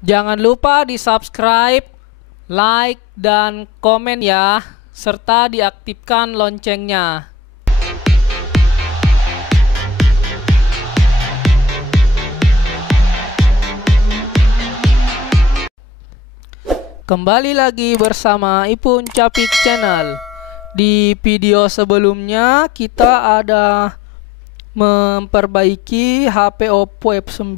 Jangan lupa di subscribe, like, dan komen ya, serta diaktifkan loncengnya. Kembali lagi bersama Ipun Capik Channel. Di video sebelumnya kita ada memperbaiki HP Oppo F9.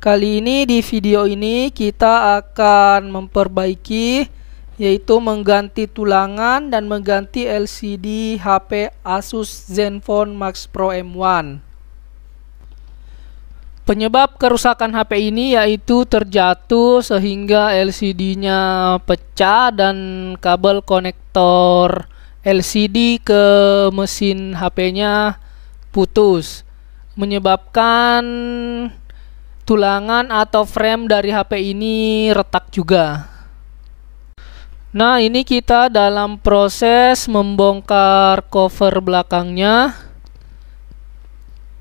Kali ini di video ini kita akan memperbaiki, yaitu mengganti tulangan dan mengganti LCD HP Asus Zenfone Max Pro M1. Penyebab kerusakan HP ini yaitu terjatuh sehingga LCD-nya pecah dan kabel konektor LCD ke mesin HP-nya putus, menyebabkan tulangan atau frame dari HP ini retak juga. Nah, ini kita dalam proses membongkar cover belakangnya.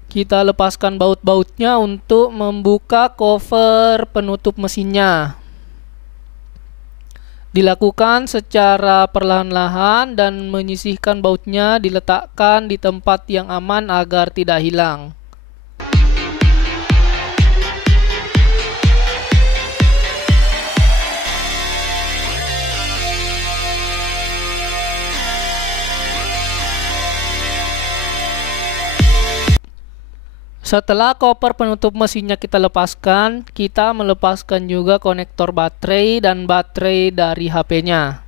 Kita lepaskan baut-bautnya untuk membuka cover penutup mesinnya. Dilakukan secara perlahan-lahan dan menyisihkan bautnya diletakkan di tempat yang aman agar tidak hilang. Setelah koper penutup mesinnya kita lepaskan, kita melepaskan juga konektor baterai dan baterai dari HP-nya.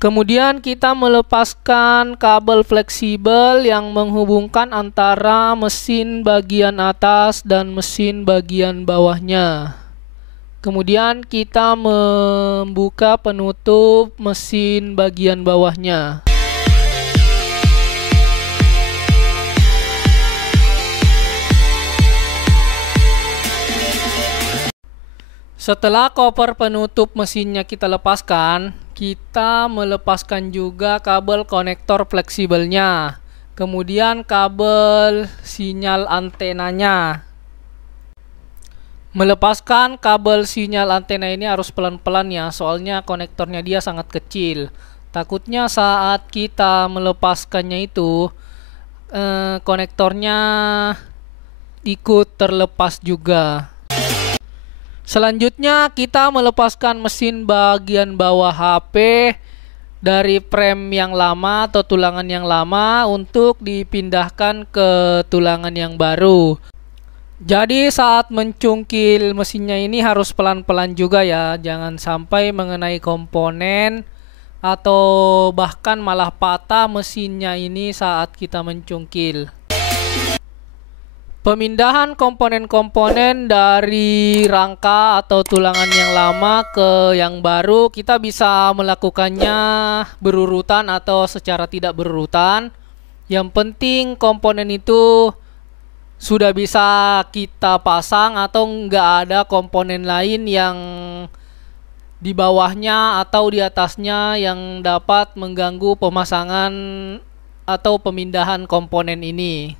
Kemudian kita melepaskan kabel fleksibel yang menghubungkan antara mesin bagian atas dan mesin bagian bawahnya. Kemudian kita membuka penutup mesin bagian bawahnya. Setelah koper penutup mesinnya kita lepaskan, kita melepaskan juga kabel konektor fleksibelnya, kemudian kabel sinyal antenanya. Melepaskan kabel sinyal antena ini harus pelan-pelan ya, soalnya konektornya dia sangat kecil. Takutnya saat kita melepaskannya itu konektornya ikut terlepas juga. Selanjutnya kita melepaskan mesin bagian bawah HP dari frame yang lama atau tulangan yang lama untuk dipindahkan ke tulangan yang baru. Jadi saat mencungkil mesinnya ini harus pelan-pelan juga ya, jangan sampai mengenai komponen atau bahkan malah patah mesinnya ini saat kita mencungkil. Pemindahan komponen-komponen dari rangka atau tulangan yang lama ke yang baru kita bisa melakukannya berurutan atau secara tidak berurutan. Yang penting komponen itu sudah bisa kita pasang atau nggak ada komponen lain yang di bawahnya atau di atasnya yang dapat mengganggu pemasangan atau pemindahan komponen ini.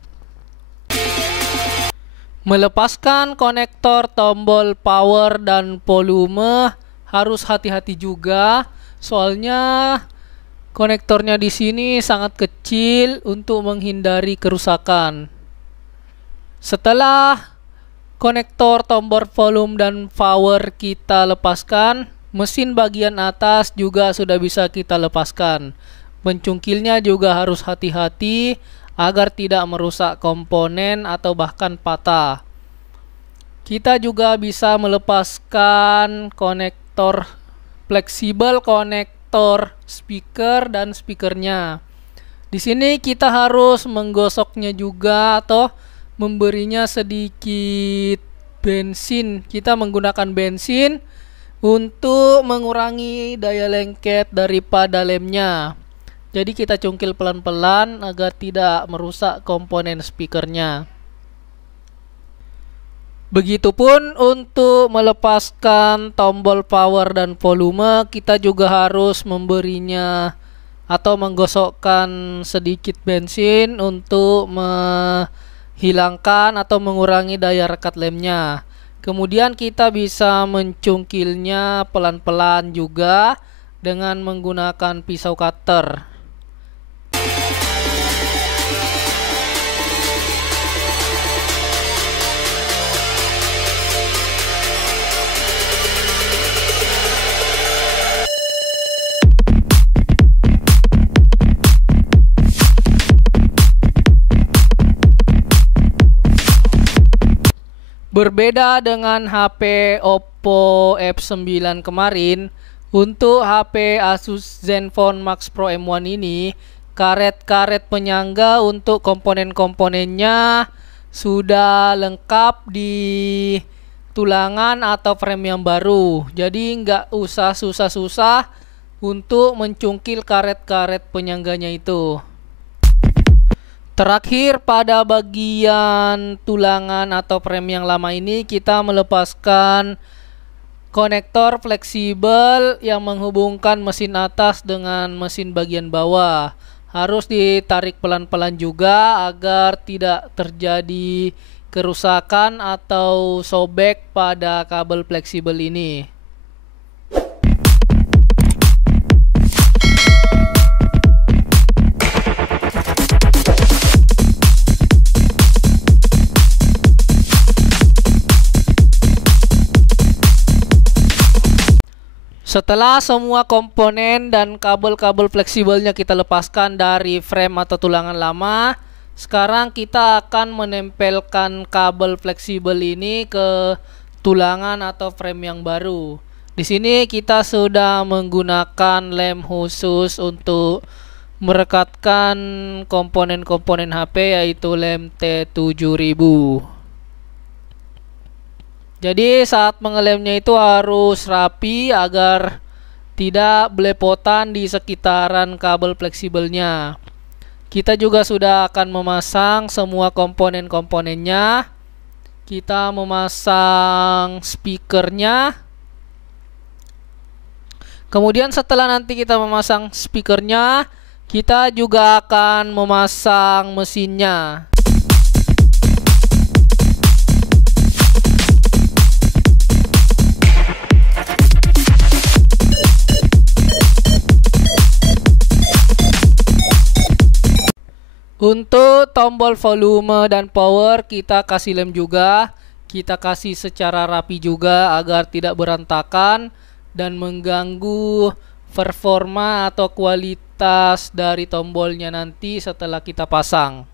Melepaskan konektor tombol power dan volume harus hati-hati juga, soalnya konektornya di sini sangat kecil untuk menghindari kerusakan. Setelah konektor tombol volume dan power kita lepaskan, mesin bagian atas juga sudah bisa kita lepaskan. Mencungkilnya juga harus hati-hati agar tidak merusak komponen atau bahkan patah. Kita juga bisa melepaskan konektor fleksibel, konektor speaker dan speakernya. Di sini kita harus menggosoknya juga atau memberinya sedikit bensin. Kita menggunakan bensin untuk mengurangi daya lengket daripada lemnya. Jadi kita cungkil pelan-pelan agar tidak merusak komponen speakernya. Begitupun untuk melepaskan tombol power dan volume, kita juga harus memberinya atau menggosokkan sedikit bensin untuk menghilangkan atau mengurangi daya rekat lemnya. Kemudian kita bisa mencungkilnya pelan-pelan juga dengan menggunakan pisau cutter. Berbeda dengan HP Oppo F9 kemarin, untuk HP Asus Zenfone Max Pro M1 ini, karet-karet penyangga untuk komponen-komponennya sudah lengkap di tulangan atau frame yang baru. Jadi nggak usah susah-susah untuk mencungkil karet-karet penyangganya itu. Terakhir, pada bagian tulangan atau frame yang lama ini kita melepaskan konektor fleksibel yang menghubungkan mesin atas dengan mesin bagian bawah. Harus ditarik pelan-pelan juga agar tidak terjadi kerusakan atau sobek pada kabel fleksibel ini. Setelah semua komponen dan kabel-kabel fleksibelnya kita lepaskan dari frame atau tulangan lama, sekarang kita akan menempelkan kabel fleksibel ini ke tulangan atau frame yang baru. Di sini kita sudah menggunakan lem khusus untuk merekatkan komponen-komponen HP, yaitu lem T7000. Jadi saat mengelemnya itu harus rapi agar tidak belepotan di sekitaran kabel fleksibelnya. Kita juga sudah akan memasang semua komponen-komponennya. Kita memasang speakernya. Kemudian setelah nanti kita memasang speakernya, kita juga akan memasang mesinnya. Untuk tombol volume dan power kita kasih lem juga. Kita kasih secara rapi juga agar tidak berantakan dan mengganggu performa atau kualitas dari tombolnya nanti setelah kita pasang.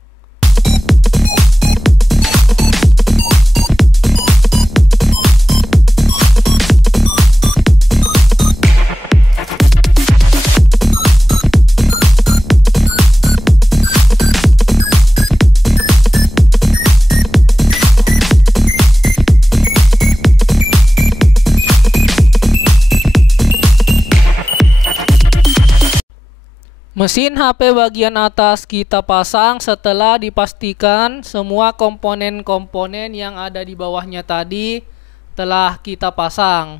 Mesin HP bagian atas kita pasang setelah dipastikan semua komponen-komponen yang ada di bawahnya tadi telah kita pasang.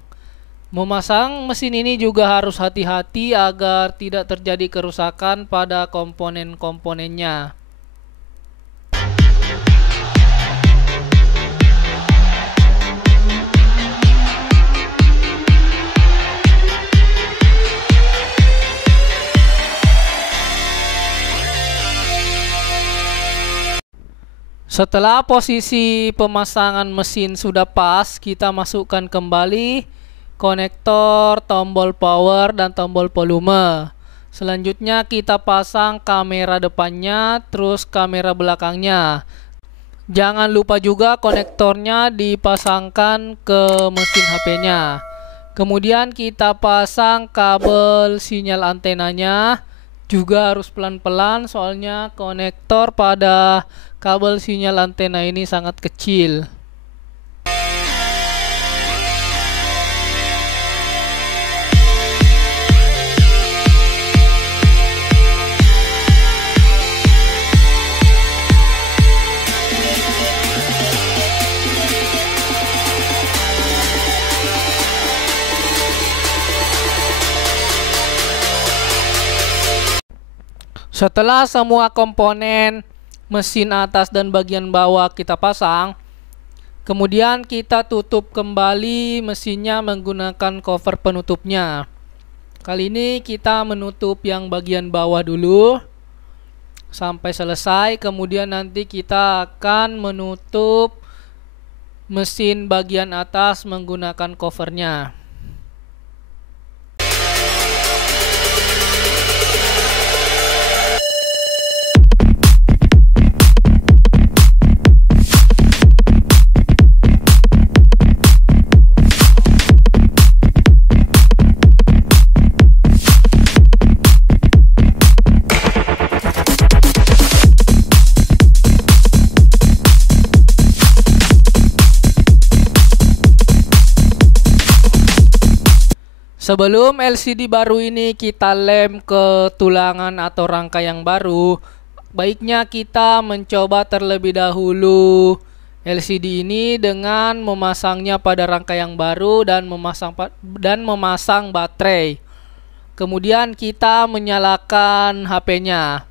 Memasang mesin ini juga harus hati-hati agar tidak terjadi kerusakan pada komponen-komponennya. Setelah posisi pemasangan mesin sudah pas, kita masukkan kembali konektor, tombol power, dan tombol volume. Selanjutnya kita pasang kamera depannya, terus kamera belakangnya. Jangan lupa juga konektornya dipasangkan ke mesin HP-nya. Kemudian kita pasang kabel sinyal antenanya. Juga harus pelan-pelan soalnya konektor pada kabel sinyal antena ini sangat kecil. Setelah semua komponen mesin atas dan bagian bawah kita pasang, Kemudian kita tutup kembali mesinnya menggunakan cover penutupnya. Kali ini kita menutup yang bagian bawah dulu sampai selesai. Kemudian nanti kita akan menutup mesin bagian atas menggunakan covernya. Sebelum LCD baru ini kita lem ke tulangan atau rangka yang baru, baiknya kita mencoba terlebih dahulu LCD ini dengan memasangnya pada rangka yang baru dan memasang baterai. Kemudian kita menyalakan HP-nya.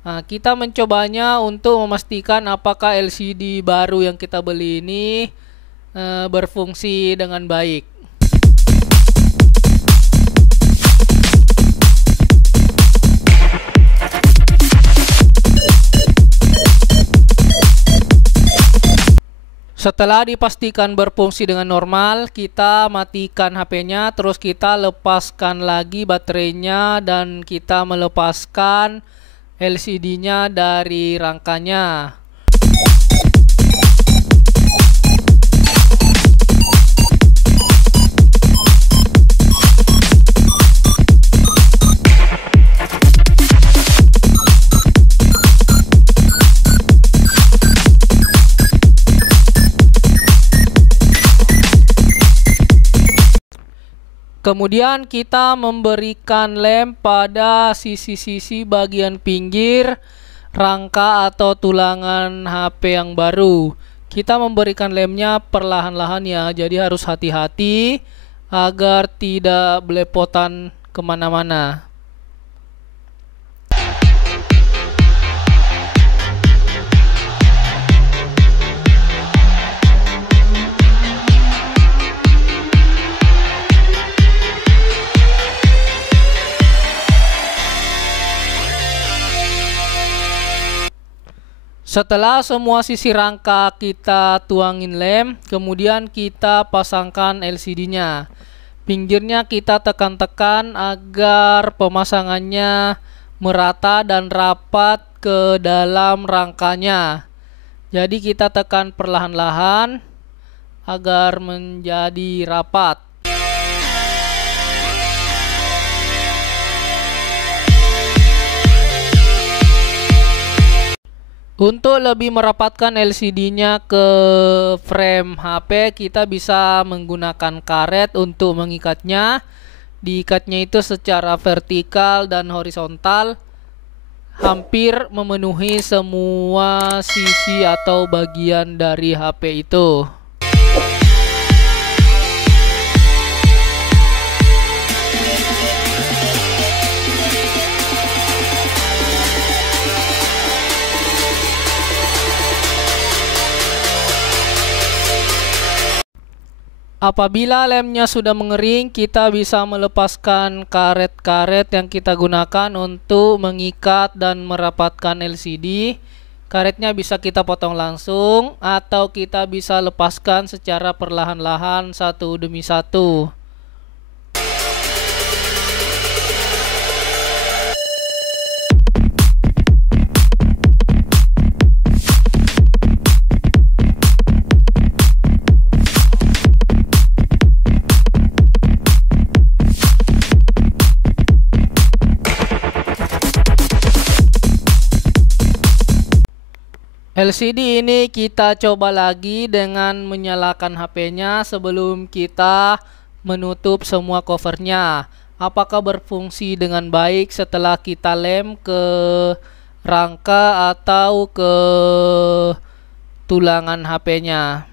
Nah, kita mencobanya untuk memastikan apakah LCD baru yang kita beli ini berfungsi dengan baik. Setelah dipastikan berfungsi dengan normal, kita matikan HP-nya, terus kita lepaskan lagi baterainya dan kita melepaskan LCD-nya dari rangkanya. Kemudian kita memberikan lem pada sisi-sisi bagian pinggir rangka atau tulangan HP yang baru. Kita memberikan lemnya perlahan-lahan ya, jadi harus hati-hati agar tidak belepotan kemana-mana. Setelah semua sisi rangka kita tuangin lem, kemudian kita pasangkan LCD-nya. Pinggirnya kita tekan-tekan agar pemasangannya merata dan rapat ke dalam rangkanya. Jadi kita tekan perlahan-lahan agar menjadi rapat. Untuk lebih merapatkan LCD-nya ke frame HP, kita bisa menggunakan karet untuk mengikatnya. Diikatnya itu secara vertikal dan horizontal, hampir memenuhi semua sisi atau bagian dari HP itu. Apabila lemnya sudah mengering, kita bisa melepaskan karet-karet yang kita gunakan untuk mengikat dan merapatkan LCD. Karetnya bisa kita potong langsung atau kita bisa lepaskan secara perlahan-lahan satu demi satu. LCD ini kita coba lagi dengan menyalakan HP-nya sebelum kita menutup semua covernya. Apakah berfungsi dengan baik setelah kita lem ke rangka atau ke tulangan HP-nya.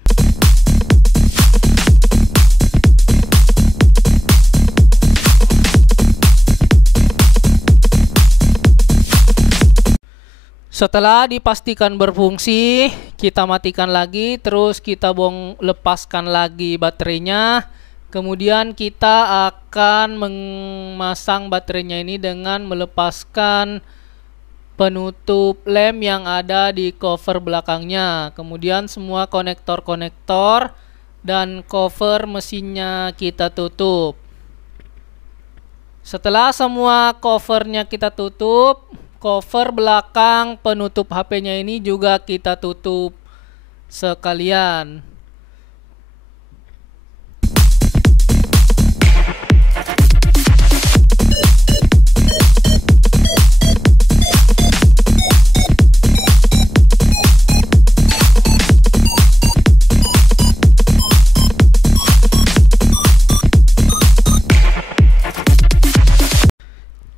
Setelah dipastikan berfungsi, kita matikan lagi, terus kita lepaskan lagi baterainya. Kemudian kita akan memasang baterainya ini dengan melepaskan penutup lem yang ada di cover belakangnya. Kemudian semua konektor-konektor dan cover mesinnya kita tutup. Setelah semua covernya kita tutup, cover belakang penutup HP-nya ini juga kita tutup sekalian.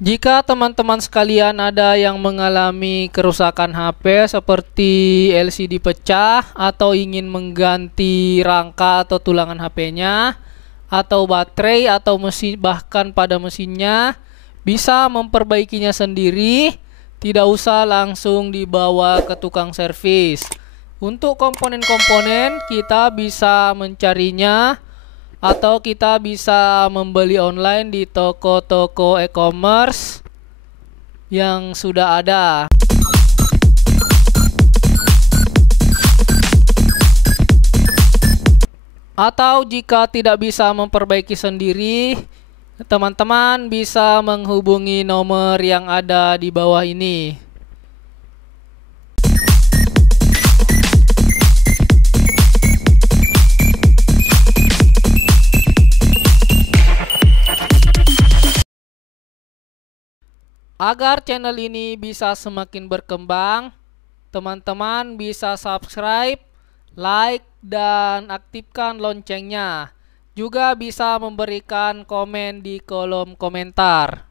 Jika teman-teman sekalian ada yang mengalami kerusakan HP seperti LCD pecah atau ingin mengganti rangka atau tulangan HP-nya atau baterai atau mesin, bahkan pada mesinnya, bisa memperbaikinya sendiri, tidak usah langsung dibawa ke tukang servis. Untuk komponen-komponen kita bisa mencarinya atau kita bisa membeli online di toko-toko e-commerce yang sudah ada. Atau jika tidak bisa memperbaiki sendiri, teman-teman bisa menghubungi nomor yang ada di bawah ini. Agar channel ini bisa semakin berkembang, teman-teman bisa subscribe, like, dan aktifkan loncengnya. Juga bisa memberikan komen di kolom komentar.